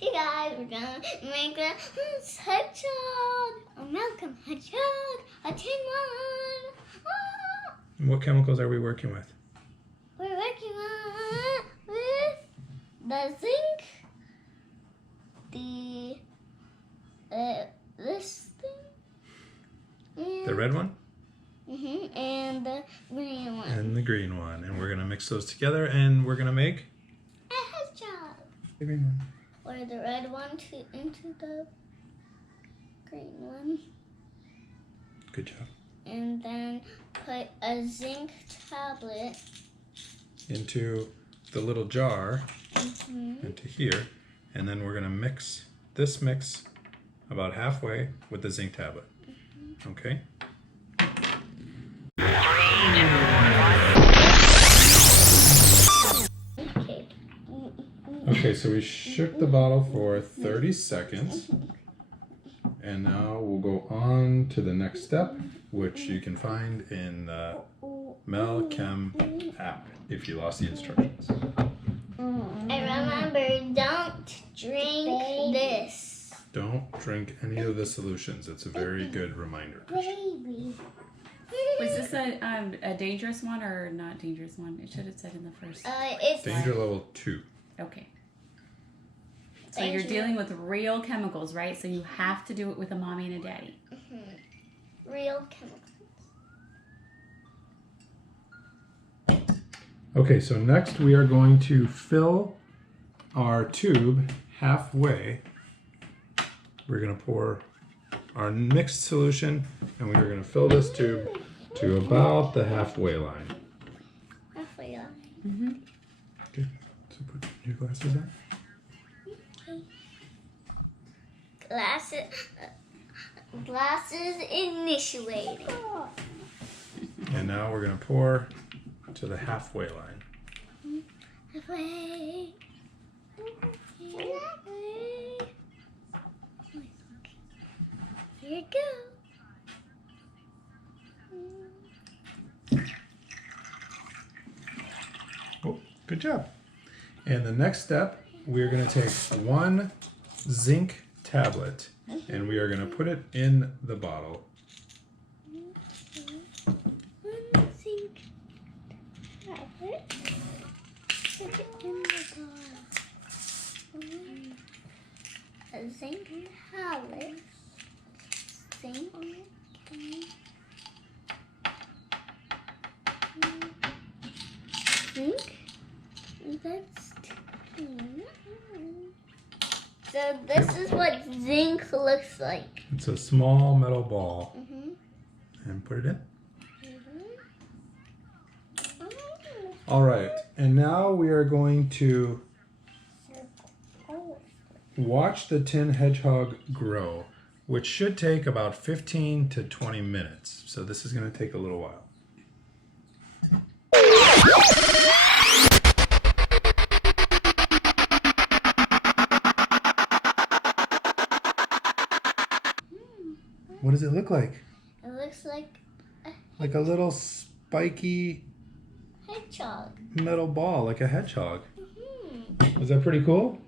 Hey guys, we're gonna make a hedgehog, a MEL CHEM Hedgehog, a tin one. Ah! What chemicals are we working with? We're working on with the zinc, this thing, and The red one? and the green one. And the green one. And we're going to mix those together and we're going to make A hedgehog. the green one. Or the red one into the green one. Good job. And then put a zinc tablet Into the little jar, into here. And then we're going to mix this mix about halfway with the zinc tablet. Okay? Okay. Okay, so we shook the bottle for 30 seconds. And now we'll go on to the next step, which you can find in the MEL CHEM app if you lost the instructions. And remember, don't drink this. Don't drink any of the solutions. It's a very good reminder. Baby. Was this a dangerous one or not dangerous one? It should have said in the first. It's Danger level 2. Okay. So you're dealing with real chemicals, right? So you have to do it with a mommy and a daddy. real chemicals. Okay, so next we are going to fill our tube halfway. We're going to pour our mixed solution and we are going to fill this tube to about the halfway line. Halfway up. Okay, so put your glasses on. Glasses initiating. And now we're going to pour to the halfway line. Halfway. Here you go. Oh, good job. And the next step, we're going to take one zinc tablet and we are going to put it in the bottle. One zinc tablet. Put it in the bottle. A zinc tablet. Zinc. Zinc. That's tin. So this is what zinc looks like. It's a small metal ball. And put it in. All right, and now we are going to watch the Tin Hedgehog grow, which should take about 15 to 20 minutes. So this is going to take a little while. What does it look like? It looks like Like a little spiky a hedgehog. metal ball, like a hedgehog. Is that pretty cool?